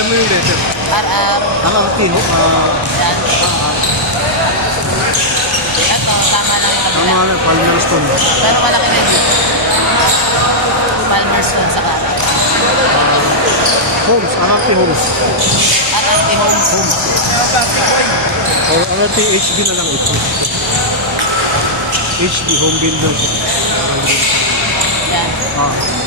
Kaya mo yung letter. RR. Nakakatino. Yan. Ito, tama lang yung kabila. Tama na, Palmerston. Pero malaki na dito. Palmerston sa kanan. Homes, Anarchy Homes. Anarchy Homes. Or Anarchy HB na lang ito. HB, Home Builder. Yan. Ah.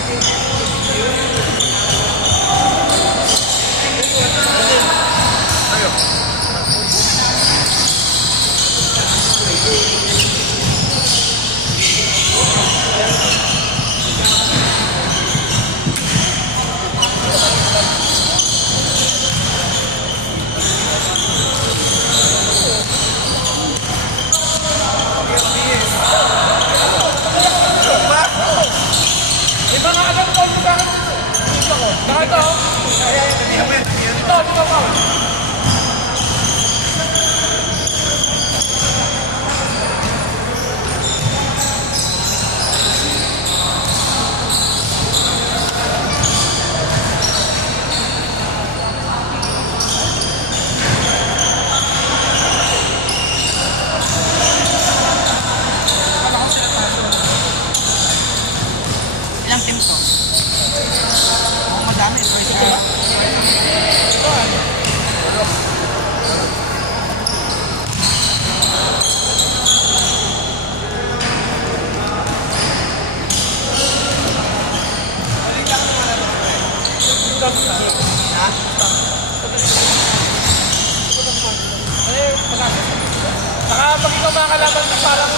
Ilang team to? Madami. Saka pag ikaw makakalaban na parang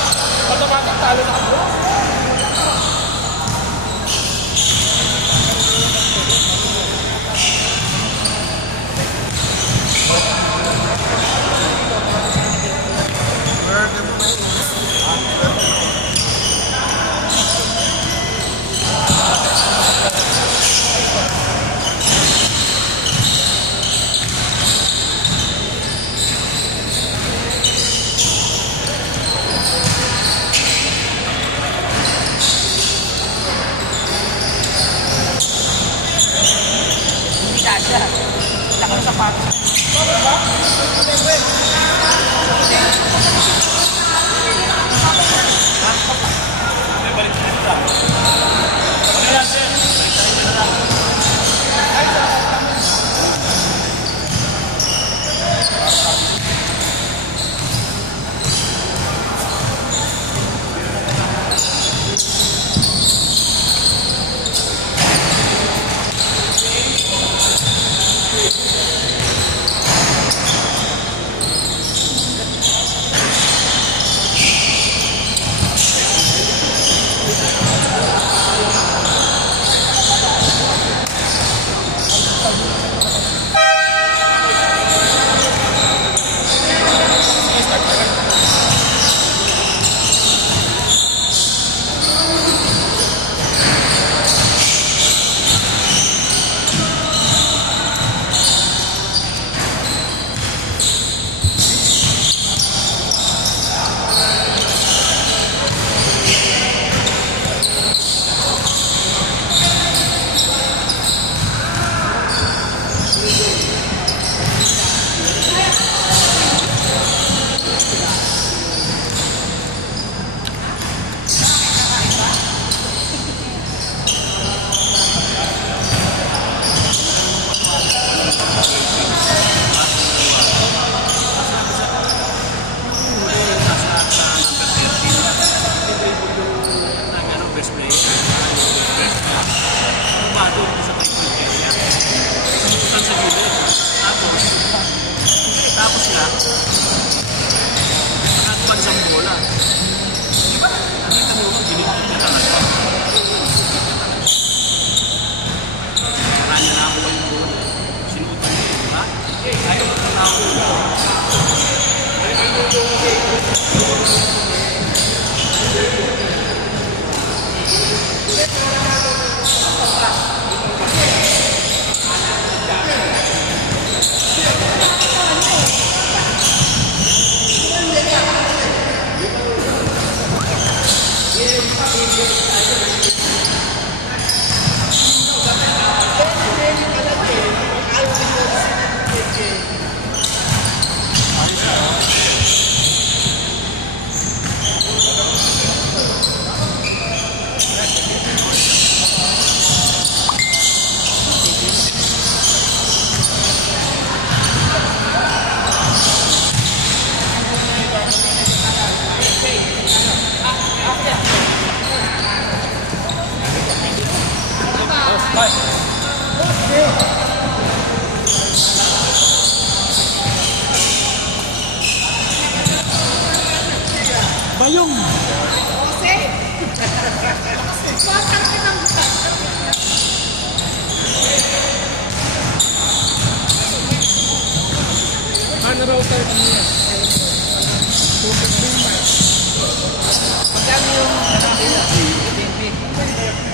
automatic talo na ako. Siya. Laki ng sapatos. Tapos nga, nag-advance ang bola. Di ba? Nakita mo yung ginigit niya talaga. Kanya na ako yung bola. Sinutan niya.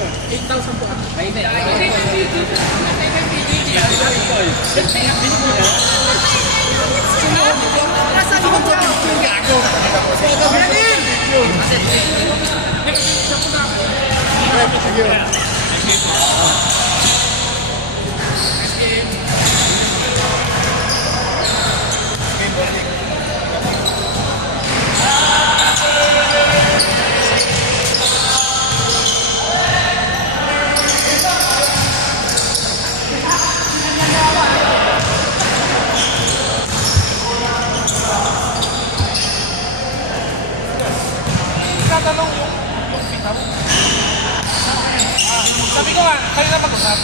8,000 po. Ay, hindi. Tatanong yung pita mo. Sabi ko nga, kayo na mag-usap.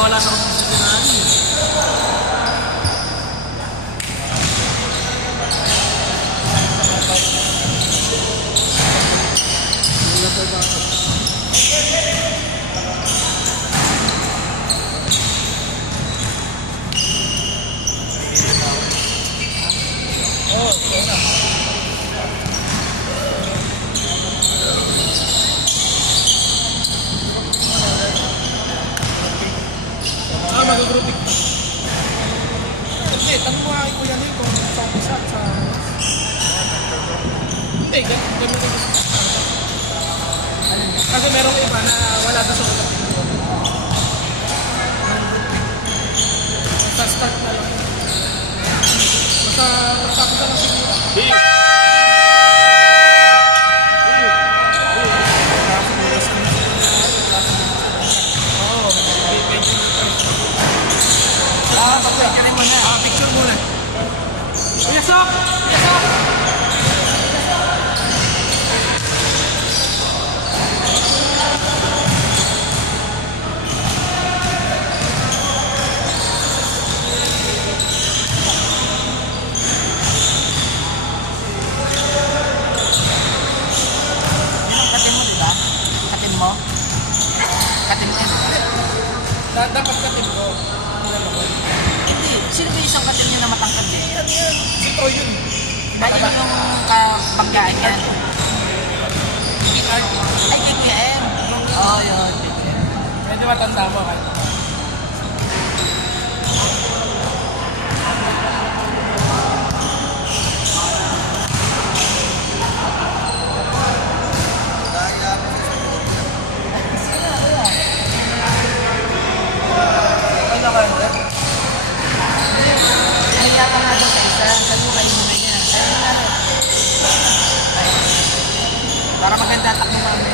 Wala sa mga mag-grouping pa. Hindi, tanong mo nga kay Kuya Ning kung sa umpisa at sa... Hindi, ganun rin. Kasi merong iba na wala na sa ulat. Sa start na lang. Basta pagtapos na lang siguro. Picture muna. Kuya Sok! Kuya Sok! Katin mo, diba? Katin mo? Katin mo yun. Dapat katin ko. Hindi. Sino ba isang katin niya na matangkad eh? Si Troy yun. Ay, yun yung kapagkaan yan. Ay, kay Kuya M. Oo, yun. Medyo matanda mo kahit. Kaya ka nga daw sa isa. Sabi mo kayo muna niya. Para maganda takbo kami.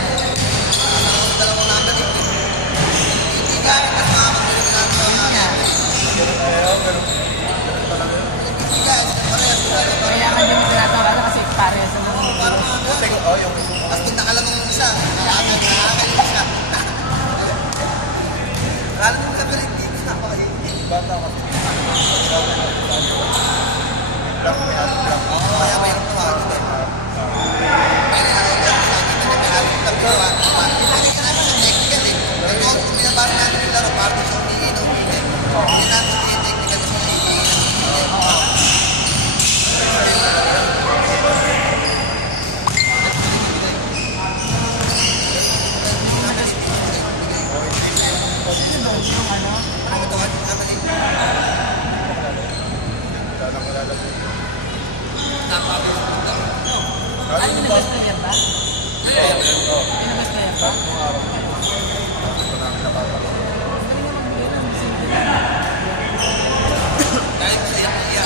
Kaya ka din tinatawa kasi pare sa mga. Tapos pag nakalamang yung isa, nakakalimutan siya. Lalo nung kapalit dito, napakahilig. Bata kasi. Oo, kaya mayroon tawagin eh. Kaya nakakalimutan sa akin, nagkakalit lang ko. Hindi ka naman ng technical eh. Pero kung binabasa natin yung laro, parang siya humingi na humingi. Hindi natin yung technical na siya humingi na humingi. Yung ano? Ang tawagin naman eh. Ano yung nabas na yan ba? Pinabas na yan ba? Dahil sa iyak niya.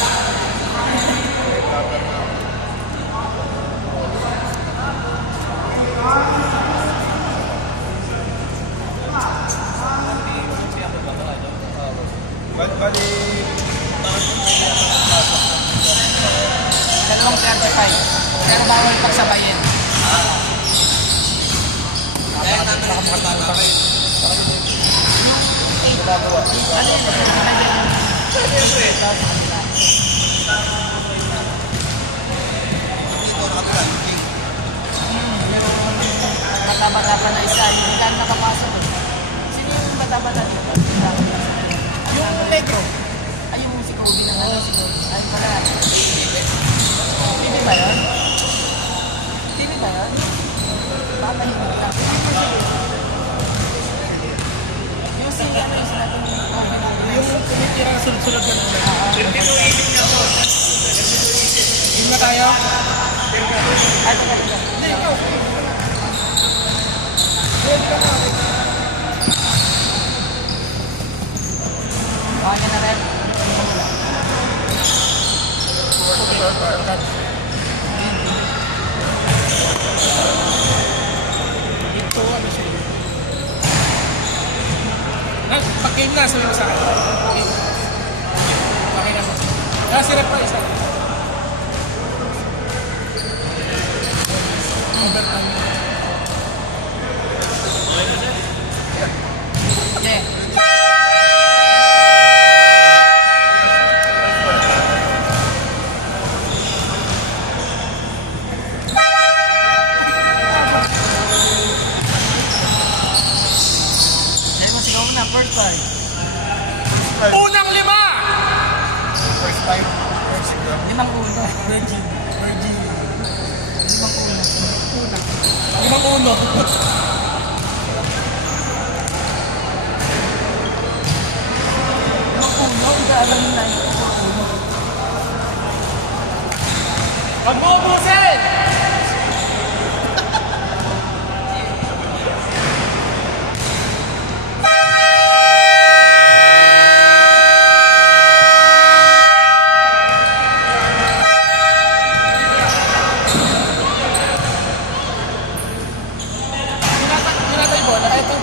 35. Pero bawal pagsabayin. Kaya namin nakapagkatama kayo. Yung 8. Ano yun? Dito, nakapila. King. Bata-bata pa na isa. Hindi ka nakapasok. Sino yung bata-bata? Yung negro. Ay, yung si Kobe na ano. Si Kobe. Ay, pala. TV ba yun? TV ba yun? Papahimik lang. Yung si ano yung sinabi ni Kobe na Yung tumitira sunod-sunod ka naman. 52-80 niya po. Yun na tayo. Ay, teka. Hindi, ikaw. Wait ka na. Okay ka na rin. Ito, ano siya? Pag game na, sabi mo sa akin. Okay. Okay na mo. Sirap pa isa. Overtime. Yeah. Dahil mo sigaw mo na, first five. Unang 5! First five. First six. 5 uno. Virgin. 5 uno. 5-1. Hindi alam nila yung 4 uno. Huwag mo ubusin! Pinatay yung bola. Ito.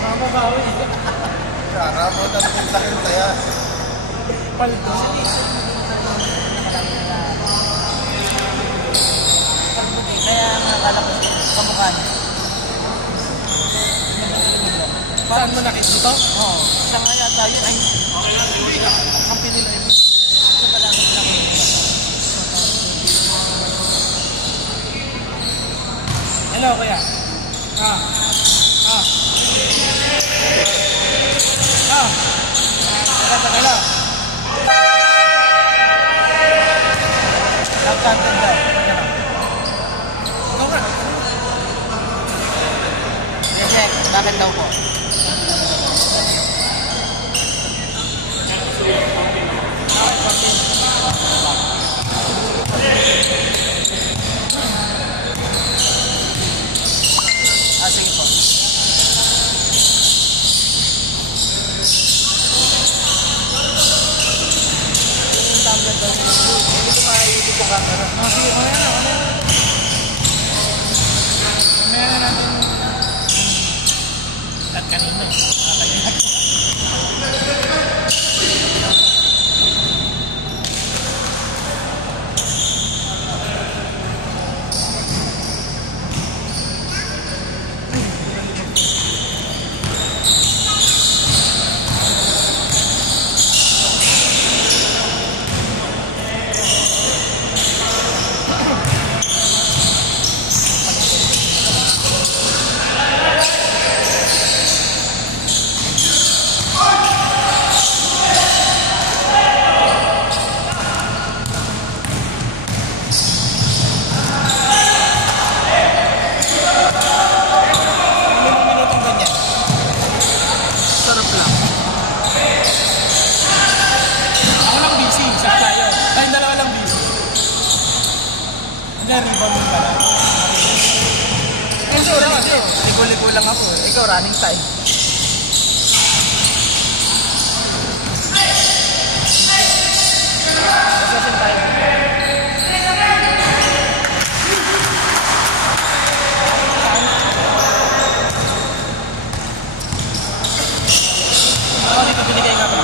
Mamabawi. Karamo na naman sa akin saya. Paldo. Kaya nga akala ko kamukha niya. Saan mo nakita dito? Oo. Siya nga yata yun. Ay, ang pinili. Ito pala ang pinili. Hello, kuya. Hello. Left-handed daw. Ikaw nga. Check. Bakit daw po? Sige po. Yung tablet daw. Hindi ko makikita po camera. Sige, mamaya na. Mamaya na natin. At kanina. Hindi, rebound mo pala. Ligo-ligo lang ako. Ikaw, running time. Session tayo. Ako dito binigay nga ba?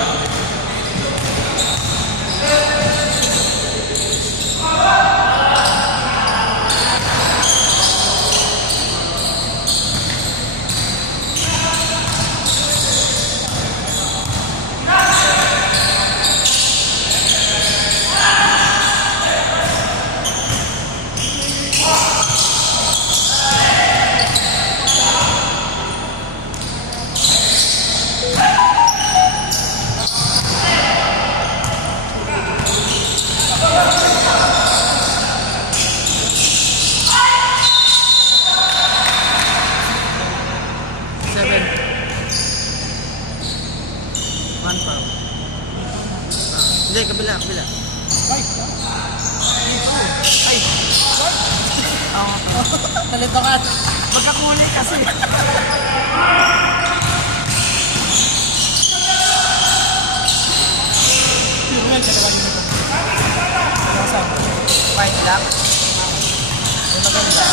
Seven. 1 pound. Hindi, kabila. Ay! Nalito ka. Magkakuli kasi. Yung nga, dalawa yun ito. Nasaan? White lang. Yung maganda.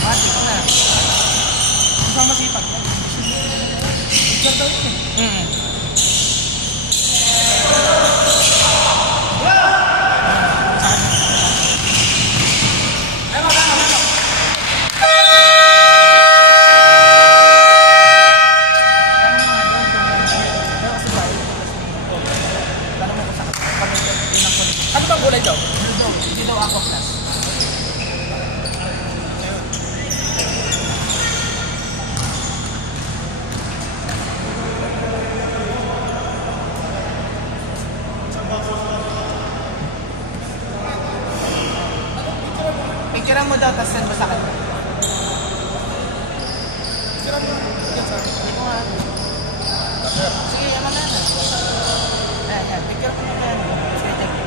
Mati ko na. Isang masipag. Isang daw yun eh. Ano bang kulay daw? Hindi daw ako class. Picturean mo daw, tapos send mo sa akin. Hindi ko nga. Sige, yaman na. Ayan, picture ko na yan. Sige, thank you.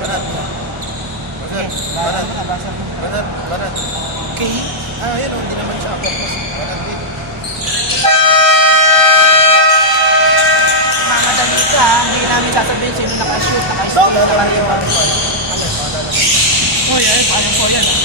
Barat. Sige, basa mo na, basa mo. Barat. Okay. Ah, yun o. Hindi naman siya ako. Barat din. Mamadali ka, hindi namin sasabihin sino nakashoot, naka-screen, naka-record. Oh, yan. Paano po yan ah?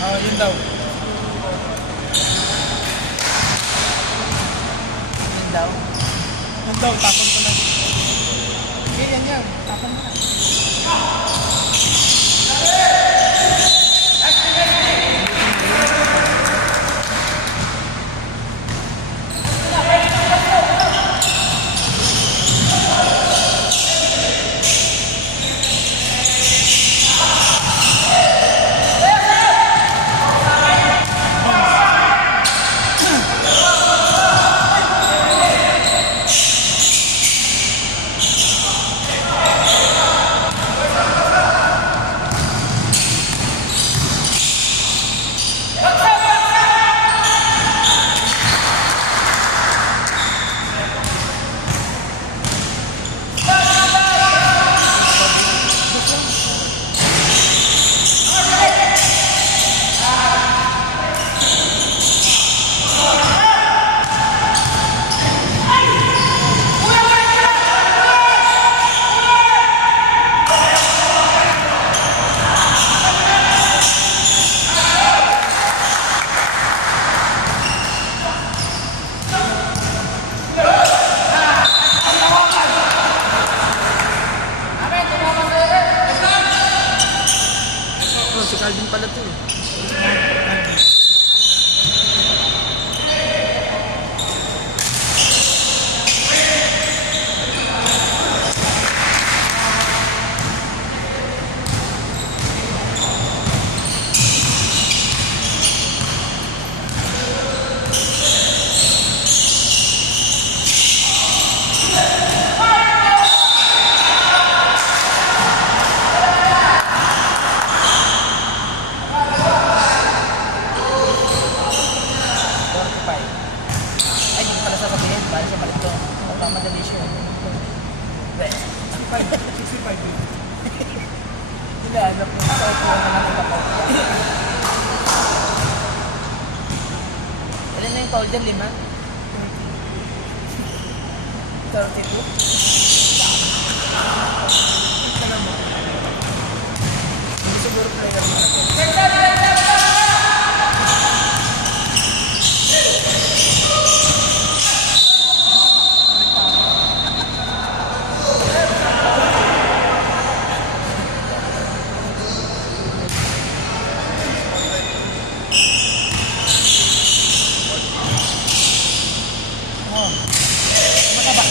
Ah, yun daw. Yun daw. Yun daw. Tapon ko na. Okay, yan. Tapon mo na. Oh, si Calvin pala to eh. Ay, hindi ko pala sasabihin. Bali siya balik to. Magmamadali siya. Right. 65 yun. Hinahanap ko sa ako na lang ito. Ilan na yung foul dyan? 5? 32? Hindi siguro player mo natin. Oh. Mataba.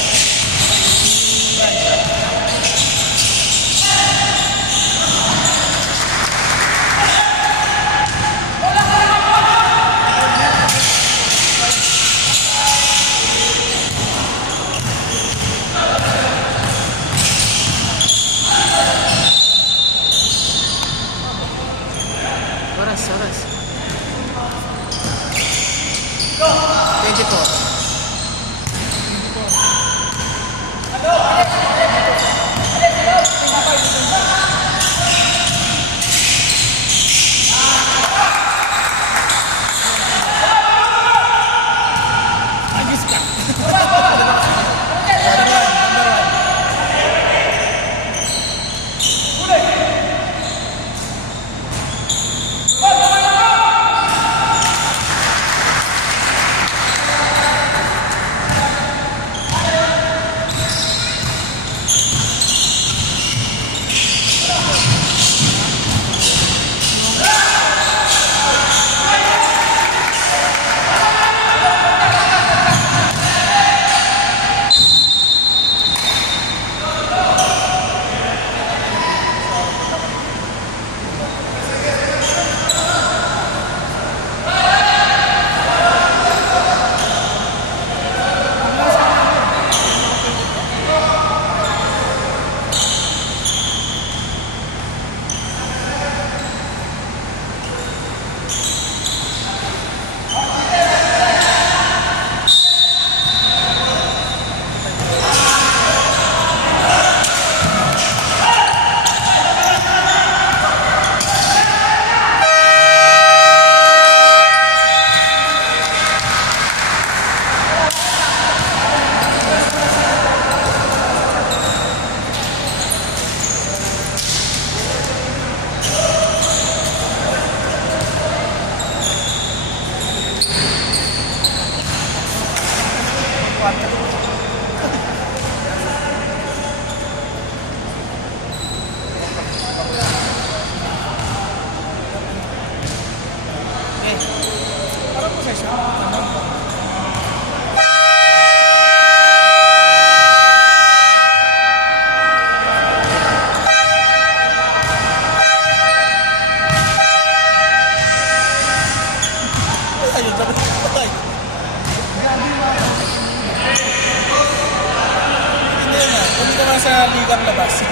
sa ligang labas.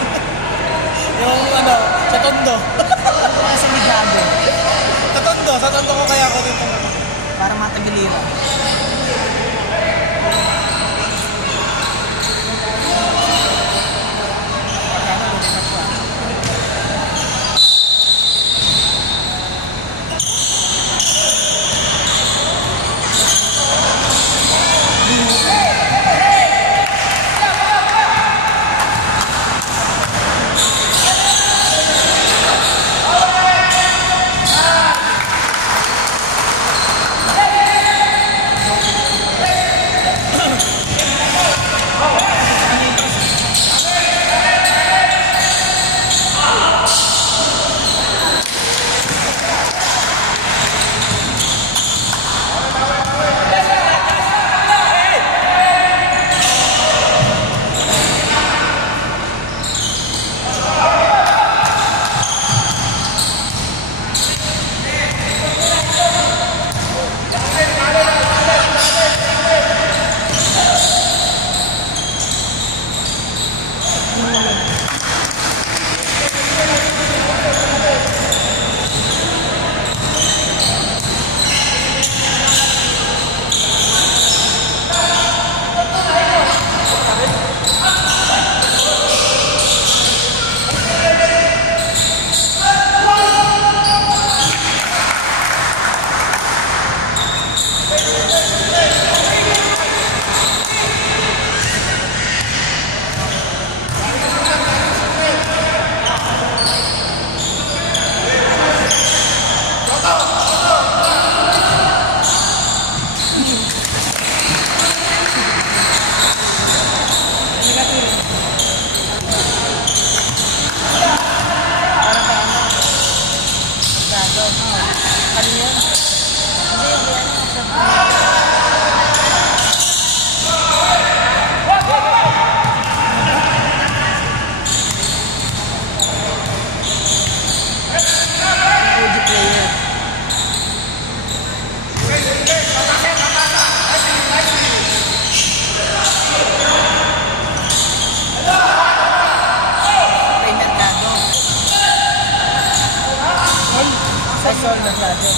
Yung ano, sa tondo. Kasi ligado. Sa tondo ko kaya ako dito. Para matagiliran. Sol Mercado.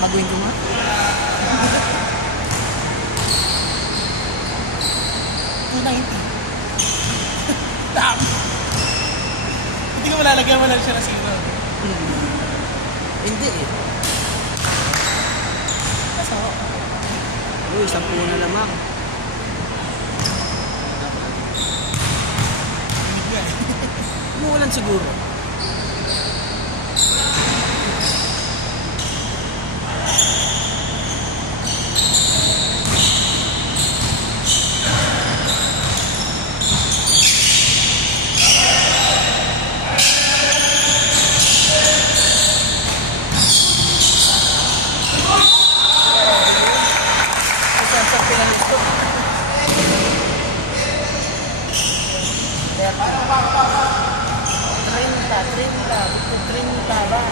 Baguhin ko nga. Tama. Hindi ko malalagyan mo lang siya na zero. Hindi eh. Kaso, uy, 10 na lamang. Umuulan siguro. Trinta ba?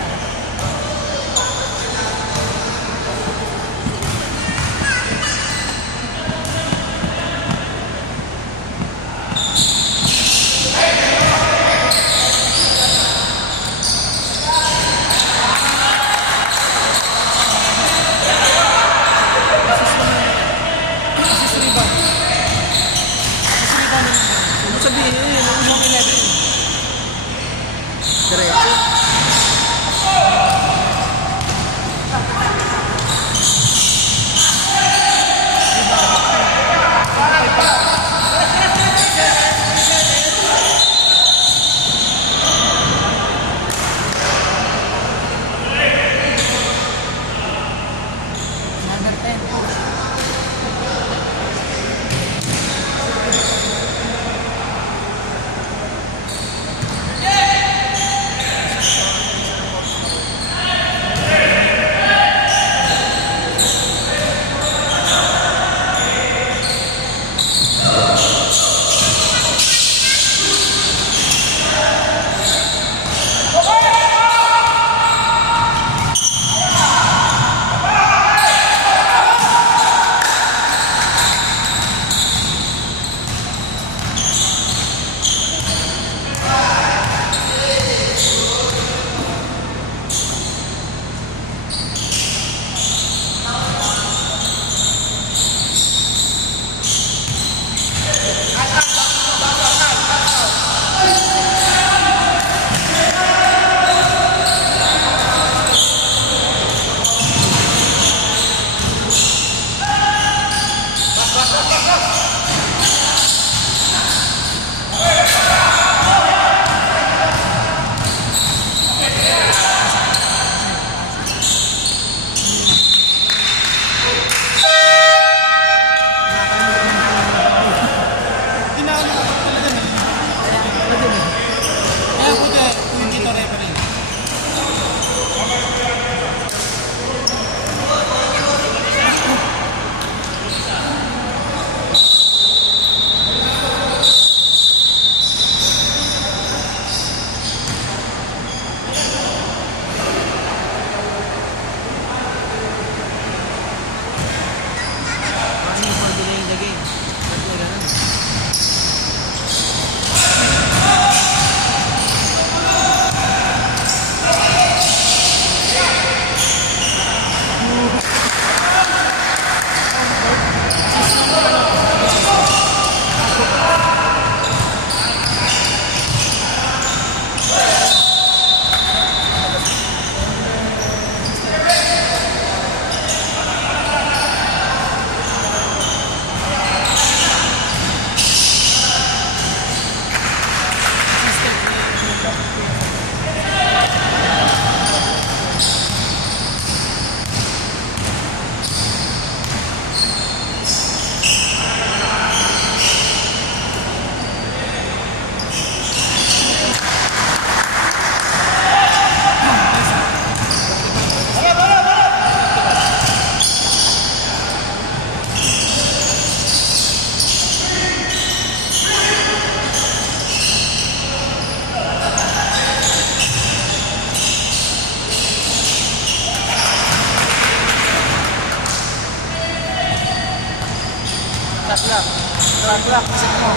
Black, check mo.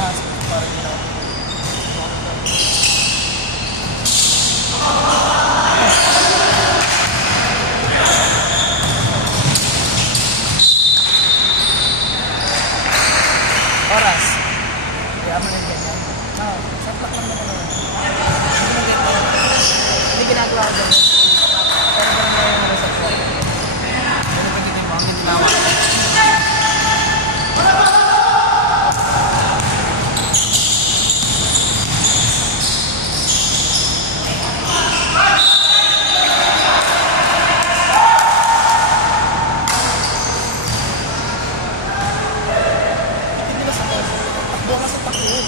Ah, oras. Kaya mo na yung ganyan. Ah, sa clock lang naman naman. Hindi mo ganyan. Hindi ginagawa ko ganyan. Pero ganun na yung sa clock. Ganun pa dito yung mga ginawa. Hindi ba sa clock? Takbo ka sa takbo.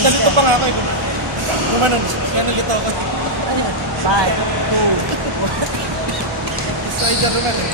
Ganito pa nga ako eh. Gumanon. Yan ang gitaw ko. Ano yan? 5, 2, Strider naman eh.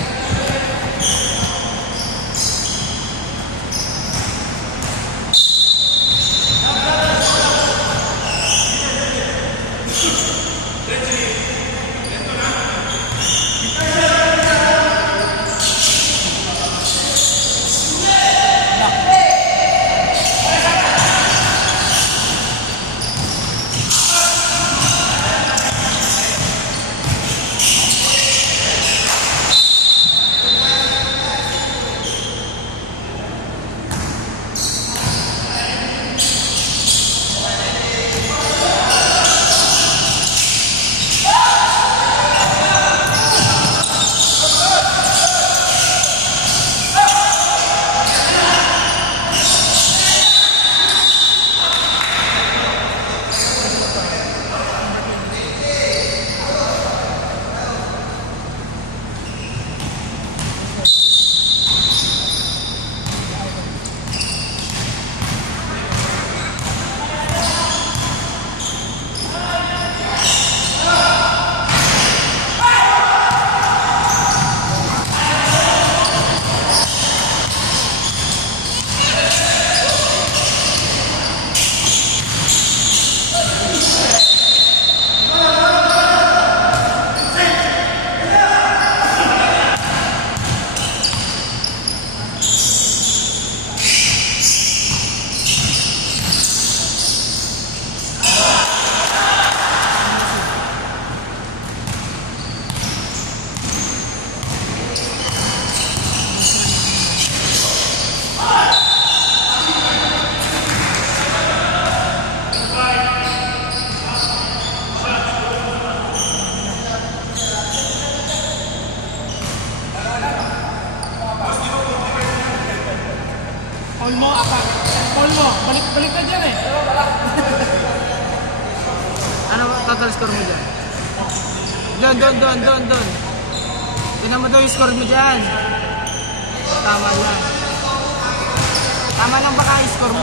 Paul mo, apa? Paul mo, balik ka dyan eh. ano total score mo dyan? Doon. Tingnan mo daw yung score mo dyan. Tama yan. Tama lang baka i-score mo.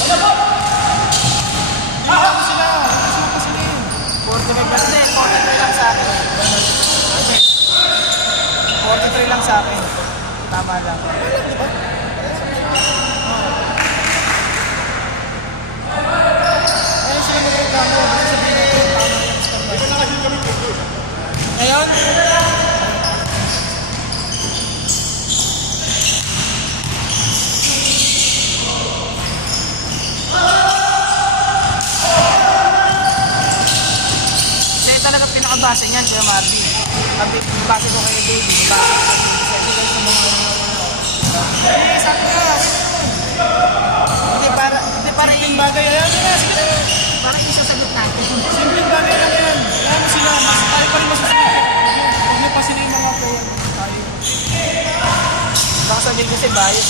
Sila. Gusto pa sila yun. 45 plus din. 43 lang sa akin. 43 lang sa akin. Tama lang. Ayun sila magreklamo. Sabihin natin, tama yung score. Ngayon, Kaya talaga pinakabase niyan, Kuya Marvin. Pag base ko kay David, base ko kay sa mga sabi nga, hindi para simpleng bagay. Ayan, sige na, sige na. parang isasagot natin. Simpleng bagay lang yan. Ayan sila, mas tayo pa rin masusunod. Huwag niyo pa sila yung mga player. Tayo. Baka sabihin kasi bias.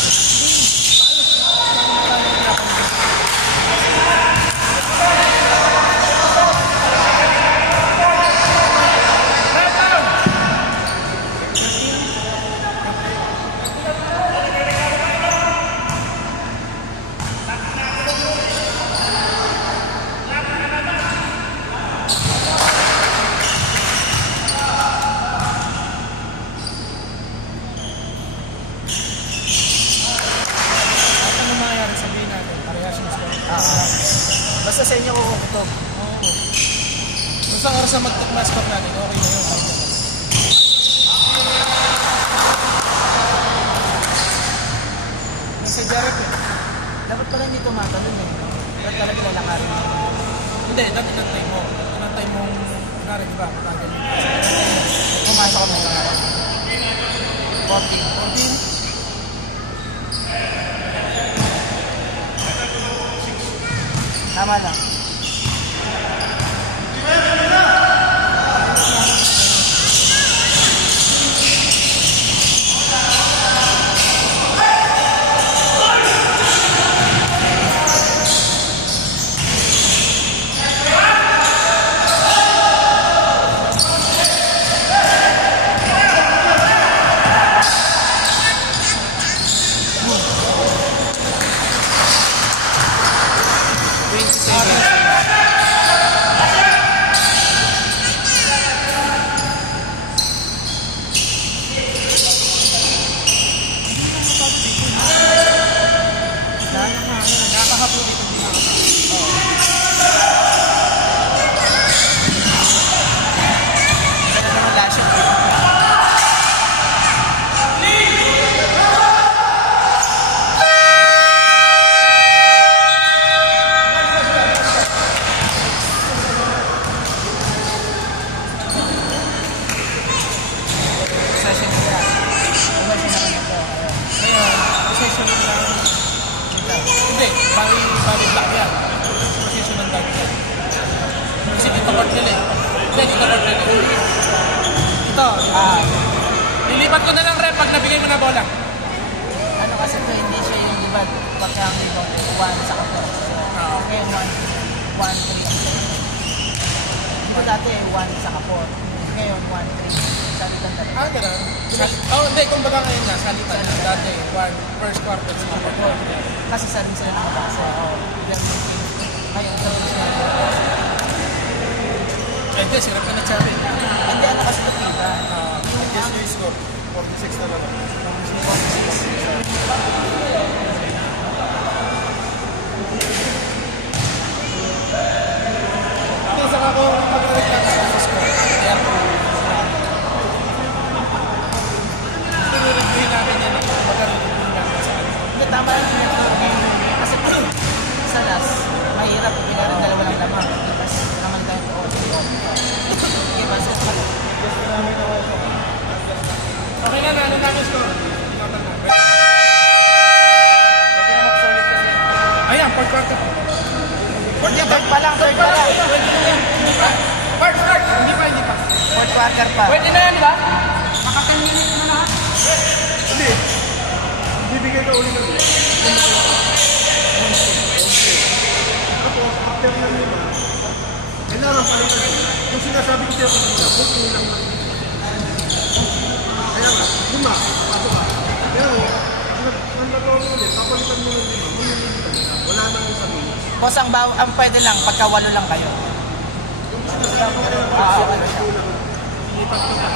Ano mangyayari, sabihin natin, parehas yung score. Basta sa inyo kukutok. Oo. Basta ang oras na mag-stop natin, okay na yun. Si Jared eh. Dapat pala hindi tumatalon eh. Dapat pala kilalakarin mo. Hindi, dati nantay mo. Nantay mong, kunwari, di ba, matagal yun. Pumasok kami lang. 14. 14. Tama lang. Nakakahapo dito. Kaya naman last shot eh. Session nila. Umasin naman ito. Ngayon, possession lang. Hindi, bali black yan. Possession ng black yan. Kasi dito court nila eh. Hindi, dito court nila. Ito, lilipat ko na lang rep pag nabigay mo na bola. Ano kasi ito, hindi siya yung diba, pagka ang rebound, 1 sa kapwa. Ngayon, 1-3 ang set. Ito dati, 1 sa kapwa. Ngayon, 1-3. Salitan talaga. Ganun. Hindi, kumbaga ngayon na, salitan na. Dati, first quarter sa kapwa. Kasi sa rin sila nakabasa. Bigyan mo yung team. Ngayon, ito rin sila nakabasa. Hindi, sirap ka na Chavi. Hindi, ano kasi ito, Pita. Guess yung score. 46 na lang. 46. Hindi, saka ako mag-reklamo sa score. Kaya po. Pinurigay namin yan. Mag-review namin sa kanila. Hindi, tama lang yung network ngayon. Kasi sa last, mahirap. Bigla rin dalawa lang lamang. Kasi naman tayo po. Okay, basta. Okay na, ano namin score? Ayan, fourth quarter. Hindi, third pa lang, third pa lang. Start! Hindi pa. Fourth quarter pa. Pwede na yan, di ba? Maka-10 minutes na lahat. Hindi. Bibigay ka ulit ng Tapos, after ng lima, kailangan pa rin. Yung sinasabi ko sa'yo kanina, buti lang lang. Kaya nga, lima, pasok ka. Pero, ang totoo ulit, papalitan mo ng 5, mamimili ka nila. Wala nang sabihin. Boss, ang pwede lang, pagka 8 lang kayo. Yung sinasabi ko na, ano siya? ilipat ko pa.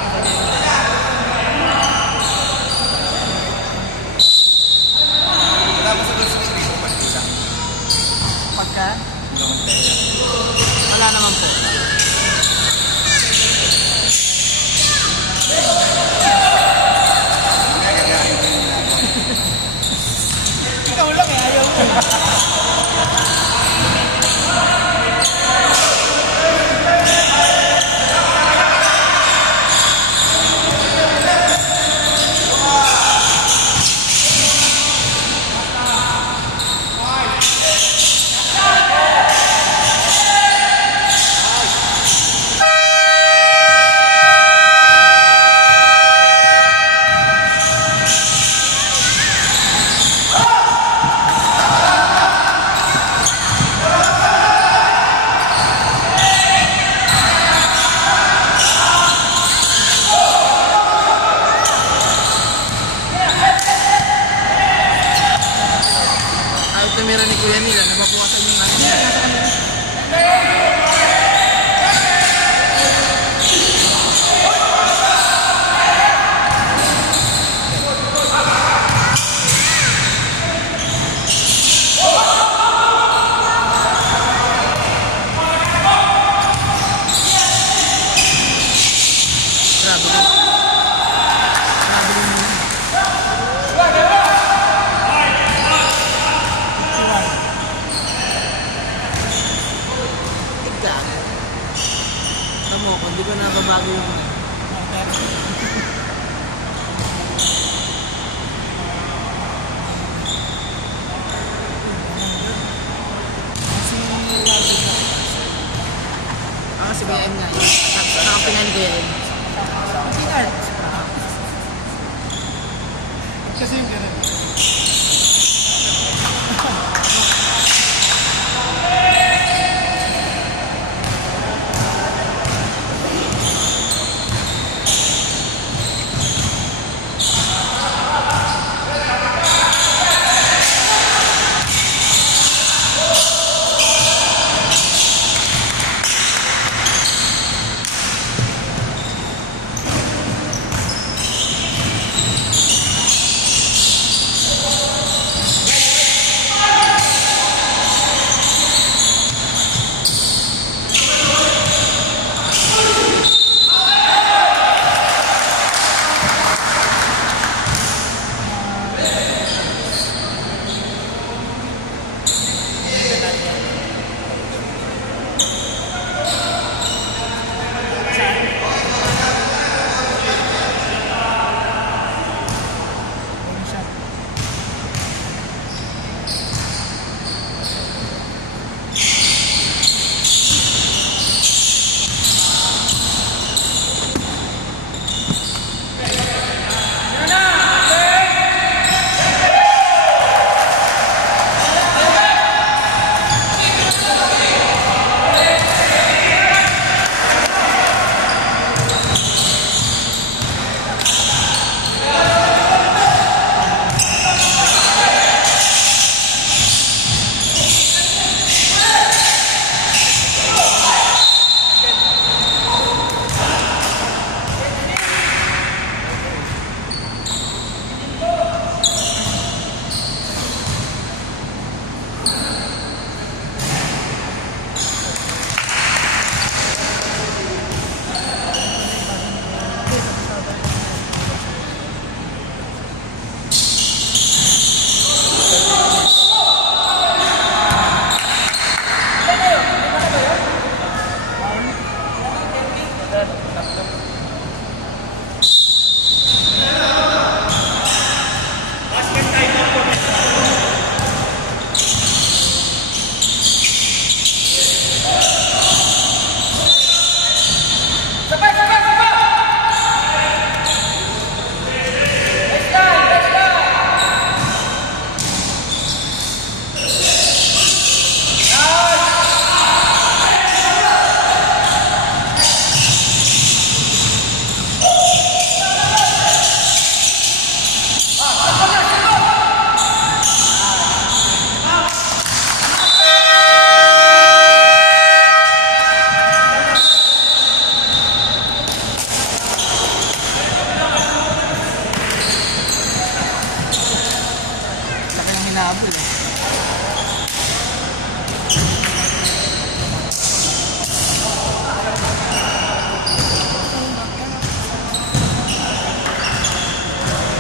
Wala ko sa gusto ko rin kung pagkita. Pagka? Wala naman po. Ikaw lang eh, ayaw mo. Ayaw tumira ni Kuya nila, nababawasan yung ano nila. Grabe din. Grabe din yun. Tignan. Tamo ko, hindi ko nababago yung kasi BM nga yun. Nakapinan ko yun. Kasi yung ganun.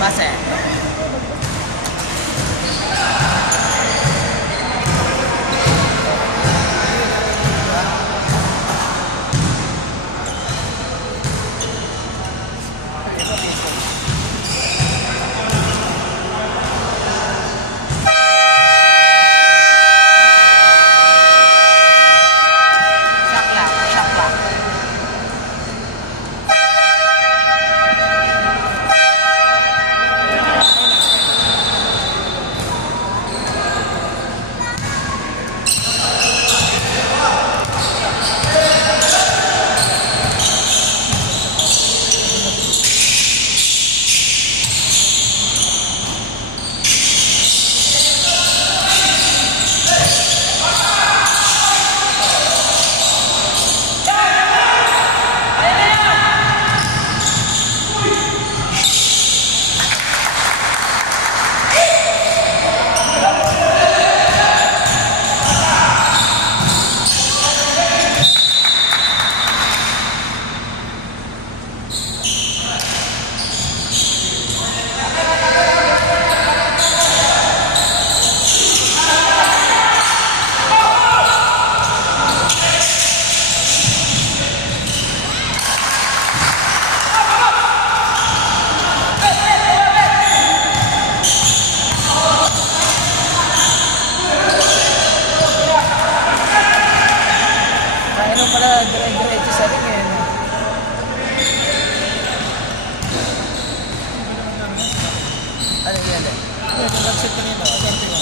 Base. Shot clock, shot clock. Ano pala, dire-diretso sa ring eh. No? Ano yan eh? Hindi, kung nag-set kanina, atente mo.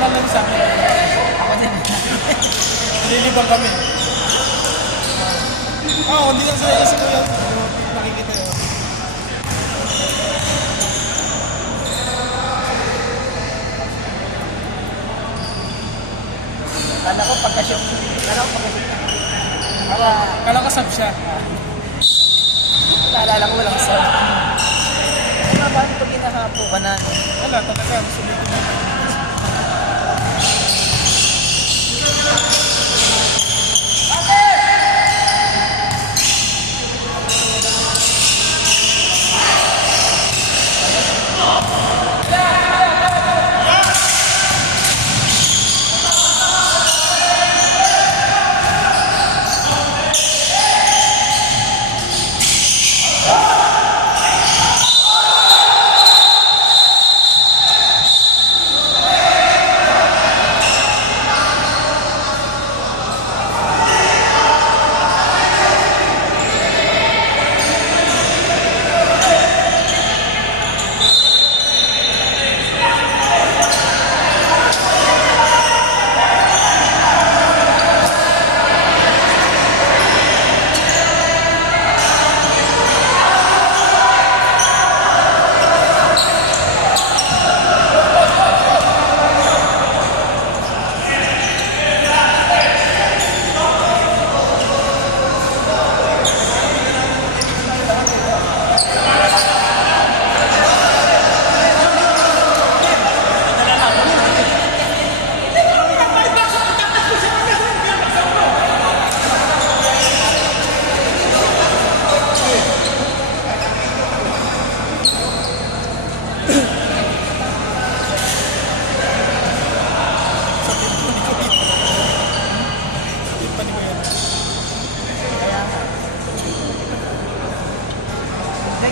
Alam lang sa akin. Ako din. Nililibang kami. Hindi lang sa isip ko yan. Nakikita yun. Kala ko pagka-shoot. Kala ka sub siya. Naalala ko walang sound. Ano nga ba ito ginakapo ba na? Wala, talaga. Sulitin mo.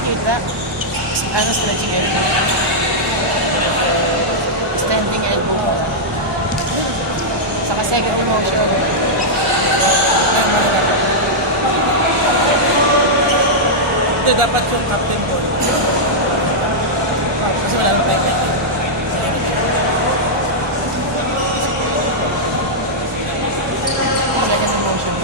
makikita. Ano, stretching elbow. Standing elbow. Saka second motion. Ito dapat yung captain ball. Kasi wala nang peke. Second motion.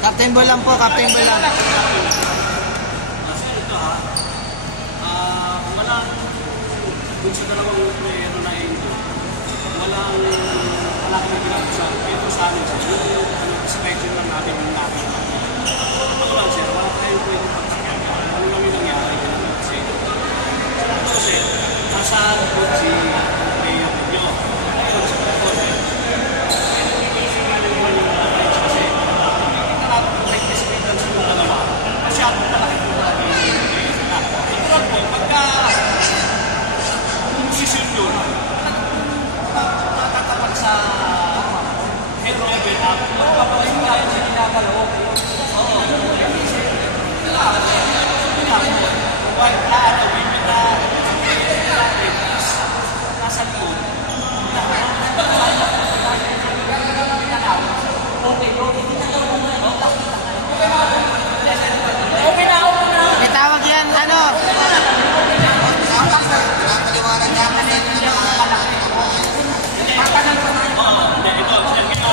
Captain ball lang po, captain ball lang. Walang, dun sa dalawang ano na yun, walang anak na ginagawa ito sa amin sir. Inspection lang natin yung natin. Ano lang sir, wala tayong pwede pagsakan. Ano lang yung nangyari kasi nasa likod si player ninyo. Ayun, sa likod sir. Masyadong malaki po natin ituran po, pagka posisyon yun, natatapat sa head level up, magpapalit tayo sa ginagalaw. Oo. White na, women na, nasa likod. May tawag yan, ano? Nakakaliwanag niya kung saan yung mga Ito, sir, ito.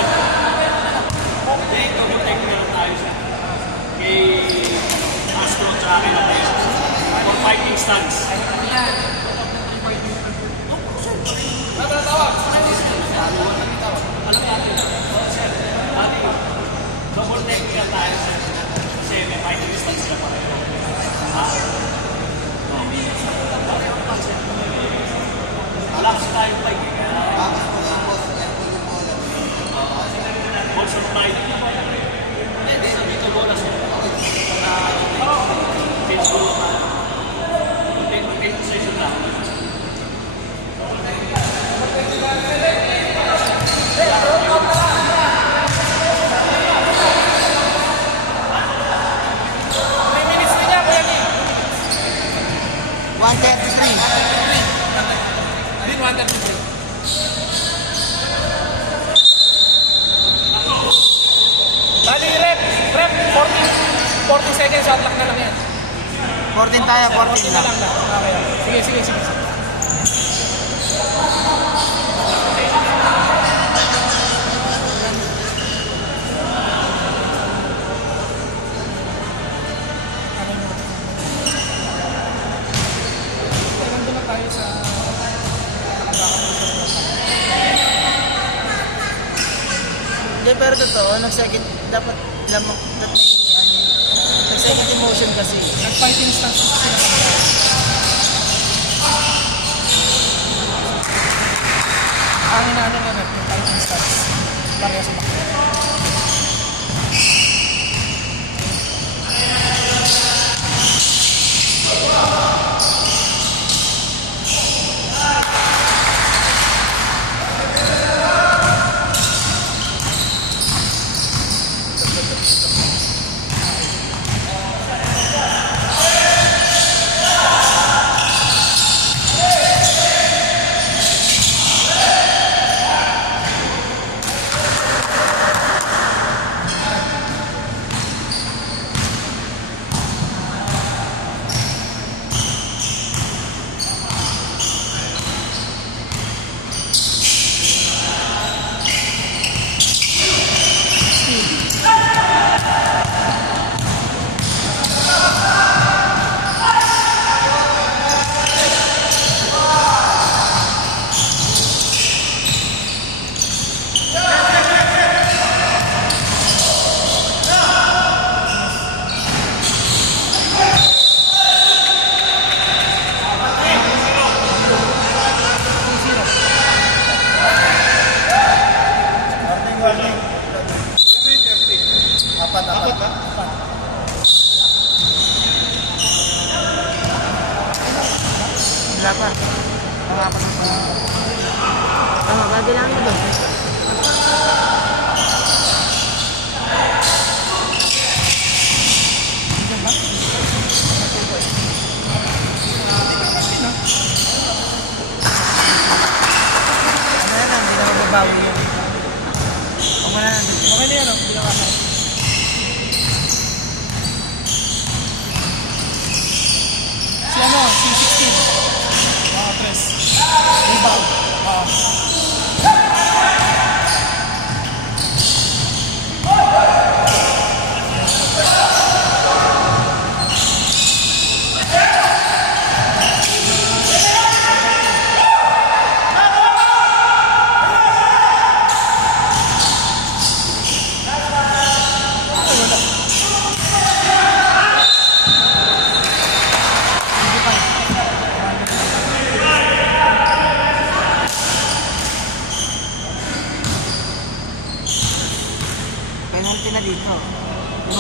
Okay, double-take na lang tayo sir. Kay Astro at akin na tayo. For fighting stance. Alam natin. Sir, double-take na tayo sir. Kasi may fighting stance na pareho. Relax tayo fight. Also fight. Dito bola sir. Facebook. Take position lang. May minutes na niya, Kuya King. 133. Din 133. Bali, rep 40 seconds, shot clock na lang yan. 14 tayo, 14 40 na lang. lang na. Okay. Sige. Nandun na tayo sa Hindi, pero totoo, nag-second, dapat lamang, dapat may, nag-second emotion kasi. nag-fighting stance sila kanina. Ang inaano na nag-fighting stance. Pareha sa bakit.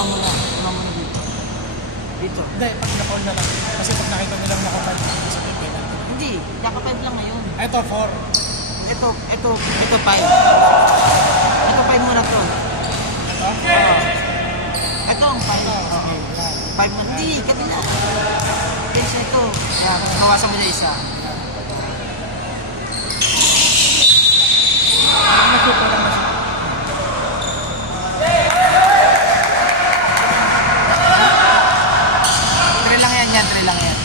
Una muna dito. Dito. Hindi, pag na-call na lang. Kasi pag nakita nilang nakapal, hindi sa PP na. Hindi, naka 5 lang ngayon. Ito, 4. Ito 5. Ito 5 muna to. Ito? Ito ang 5. Oo. 5 mo. Hindi, kabila. Tension ito. Yan, bawasan mo na isa. Nasupa lang na siya. Try lang yan, try lang yan.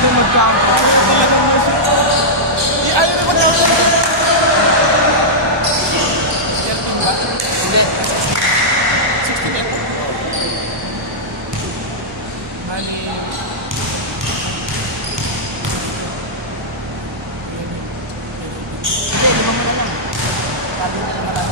Ano mag-campo? Ayaw na mag-download. Hindi. 60 net. Bali. Hindi, lima mo na lang. Sabi mo na lang.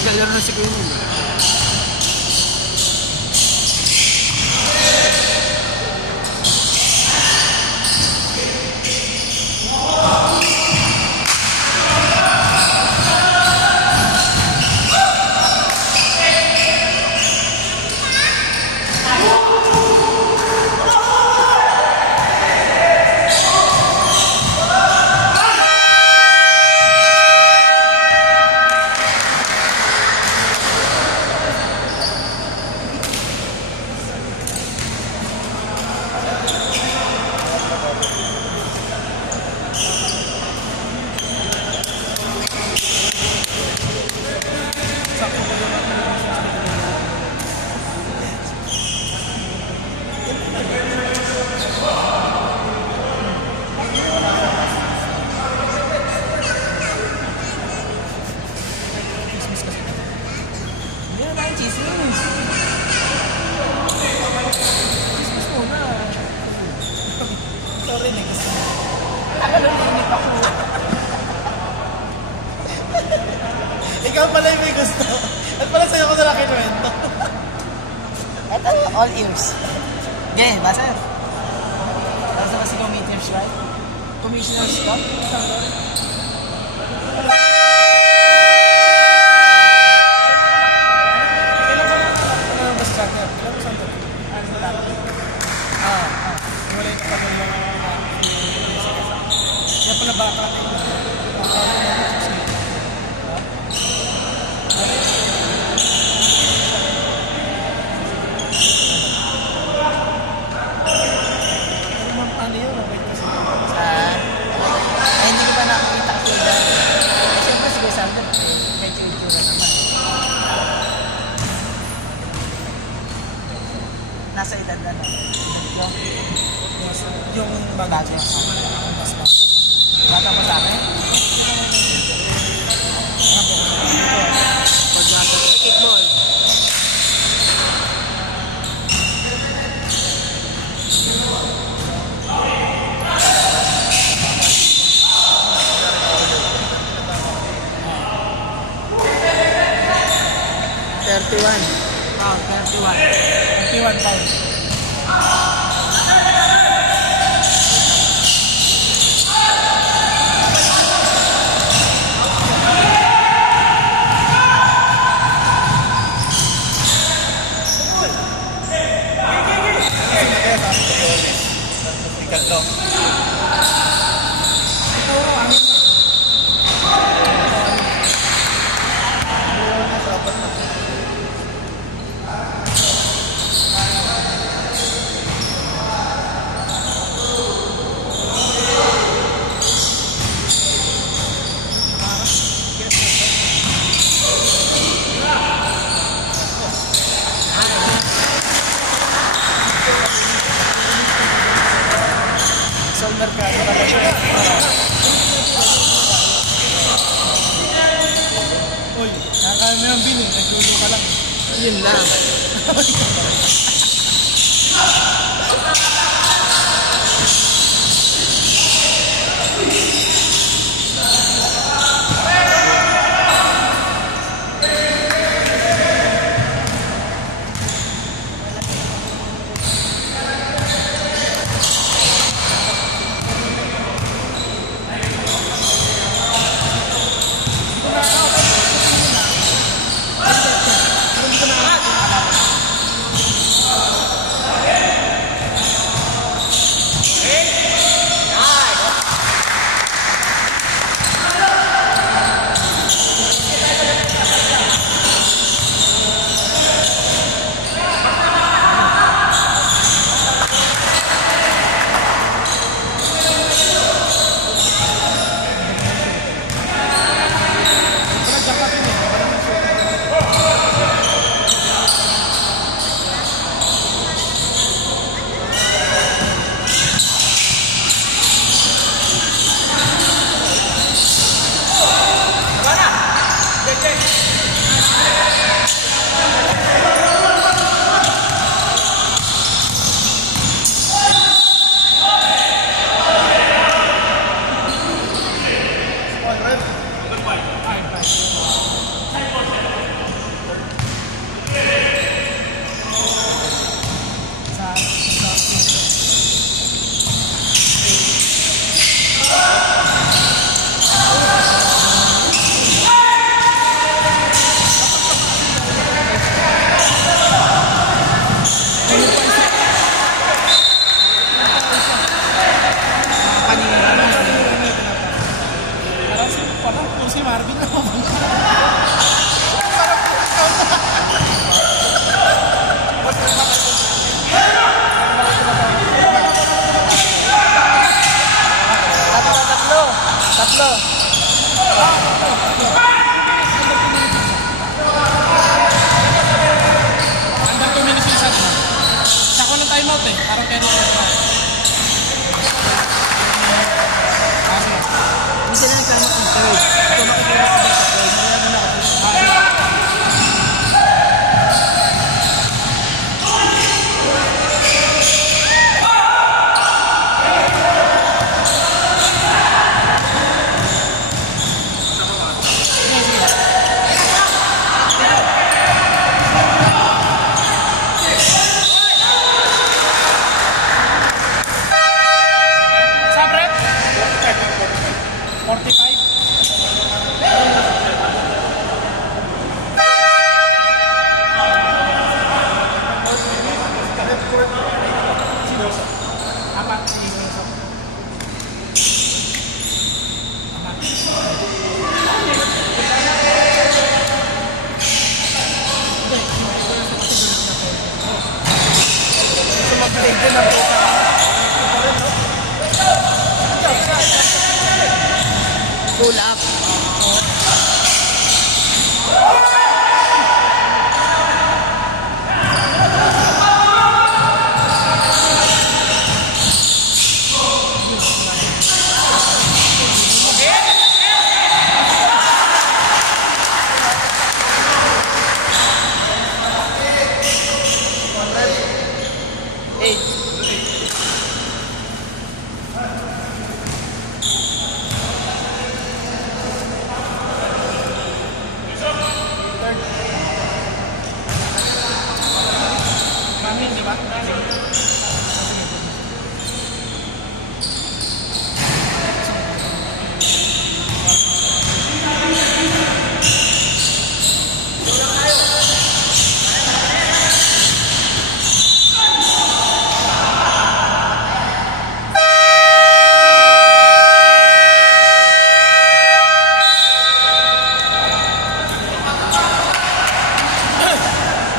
Naglalaro na si Kuya Moon. Hindi na tayong chismis. Chismis muna. Sorry, next. Nakalulinig ako. Ikaw pala yung may gusto. At pala sa'yo ko na lang kinuwento. Ito, all ears. Okay, basa. Basa ba si Commissioner right? Commissioner Scott? Kailan ka lang ba sa chat? Kailan mo saan to? Wala yung kapag yun, mabait kasi. Ay, hindi ko pa nakakita kasi dati. Siyempre si Kuya Sandro, medyo itsura naman. Nasa edad na no? Yung bago. Mas pa. Bata pa sa akin? Kickball. Pound, 31. 21 pounds. Sol Mercado talaga. Uy, nakakain mo yung bilin, naglulo ka lang. Yun lang. Parang kung si Marvin na Tatlo. hanggang 2 minutes yung shot mo. Sako ng timeout eh, parang 10 minutes na. Hindi sila nagkama ng third. Ito makikita ko sa third. Pull up. Mamin, di ba?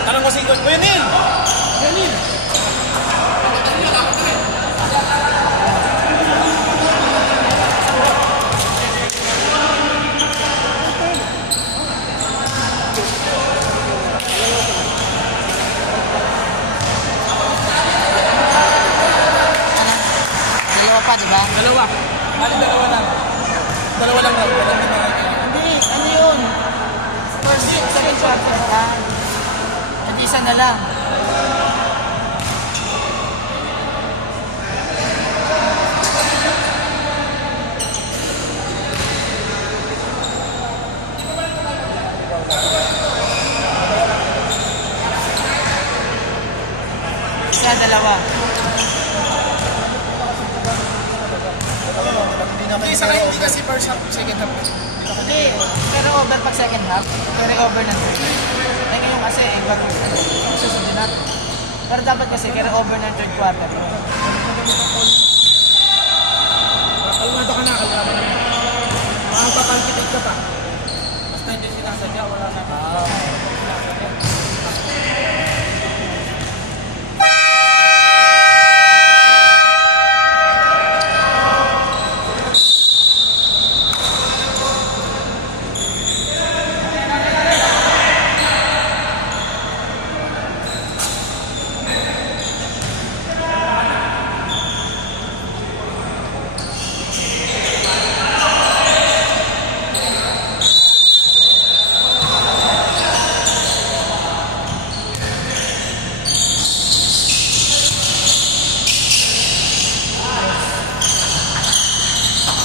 Tanong ko si Coach Benil! Benil! Dalawa pa, di ba? Dalawa. Bali, dalawa lang. Dalawa lang raw. Walang ginagawa. Hindi, ano yun? First, second quarter ka. At isa na lang. Isa, dalawa. Hindi, saka hindi kasi first half, second half. Hindi, pero over pag second half, carry over ng 3. Eh ngayon kasi, bago susundin natin. Pero dapat kasi carry over ng third quarter. Kalmado ka na, kalmado ka na. Makapapalpitate ka pa. Basta hindi sinasadya, wala na.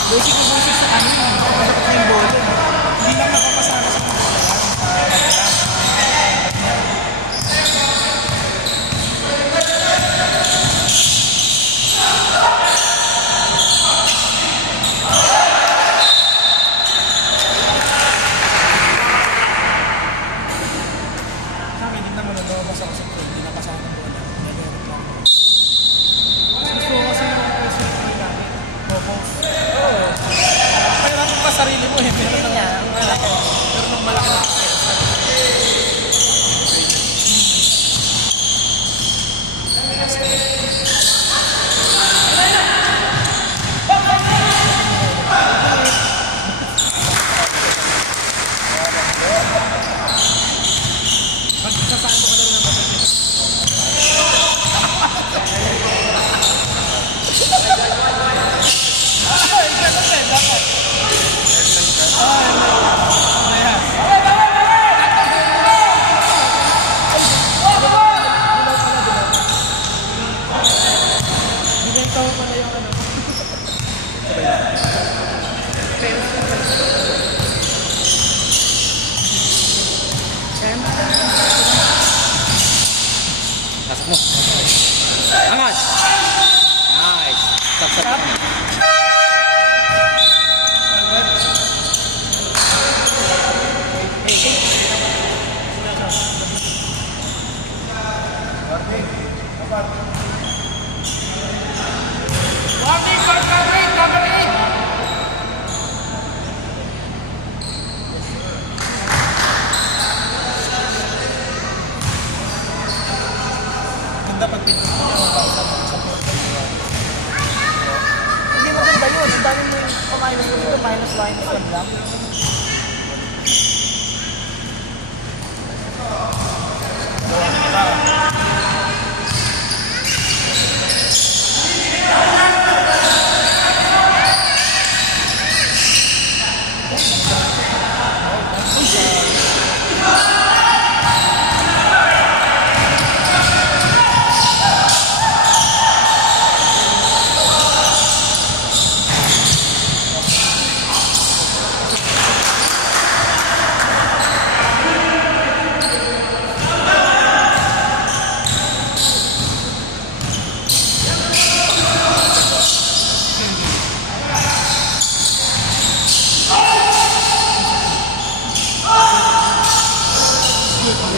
Basic sa ano, yung bolo. Hindi lang napapasama sa mga. Sa akin, hindi naman nalabas ako sa play. Hindi napasama ng bola. Gusto ko kasi yung person ko namin. Focus. Oo. Kaya naman pa sarili mo, hindi naman Yun nga, ang malaki. pero nung malaki na Sasaan ko ka na rin ang kapatid. Ay, ganun eh, dapat. Ay, ayan. Binenta ko pala yung ano. Pasok mo. Angat! Nice. Stop. Ganda pag pinag sa portal. Oh, minus ko dito, minus 1 lang.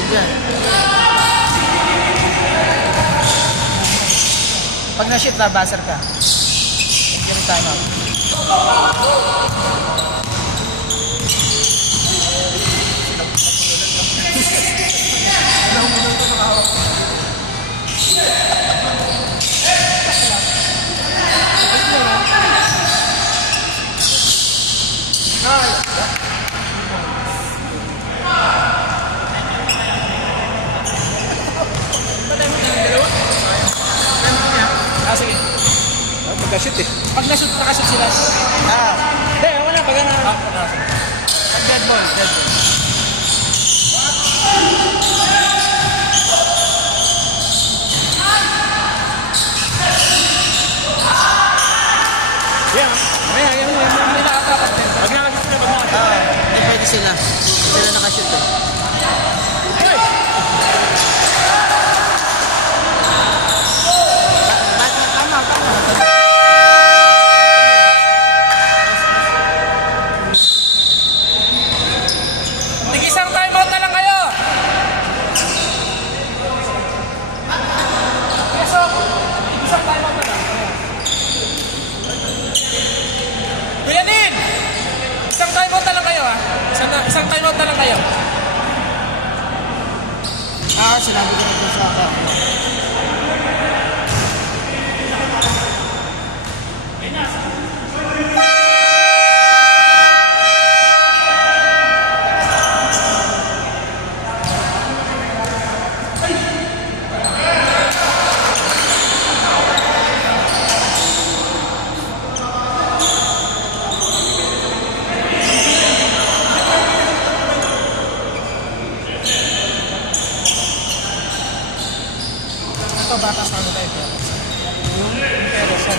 Dyan. Pag na-shoot na, buzzer ka. Thank you, time out. Ah, sige. Magka-shoot eh. Pag nakashoot sila. Hindi, wala. Pag ano. Pag dead ball, dead ball. Yan. Yan. Hindi nakatapat din. Pag nakashoot sila, pag nakashoot. Hindi pwede sila. Sila nakashoot eh. Tig-isang timeout na lang kayo. Eso, tig-isang timeout na lang. Kuya Nin! Isang timeout na lang kayo ha. Isang timeout na lang kayo. Sinabi ko na dun sa ako. Ito, batas na tayo. Pero siya,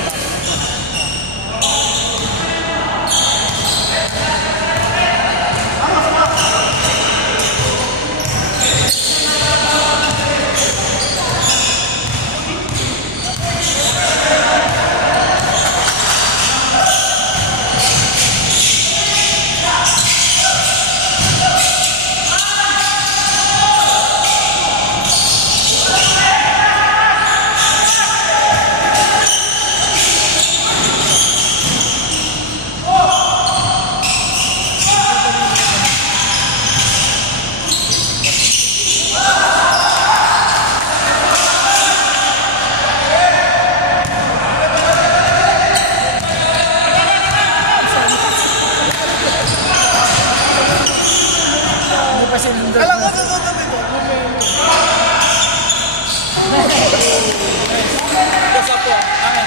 Hindi pa sinundot alam na. ko, Boss up po. Okay.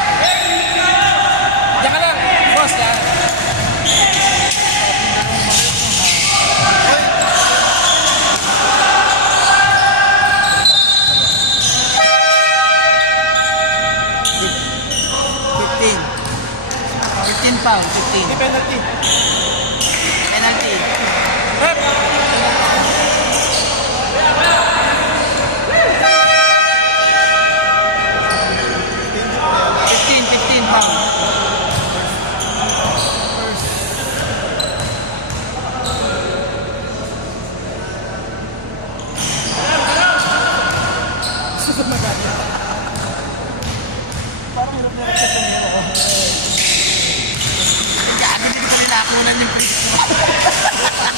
Diyan ka lang. Boss, yan. £15. 15. Hindi penalty. Penalty. Rep. £15. Parang hirap na sa tumiro. Gabi, hindi ko nila akunan yung free.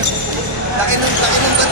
Laki nung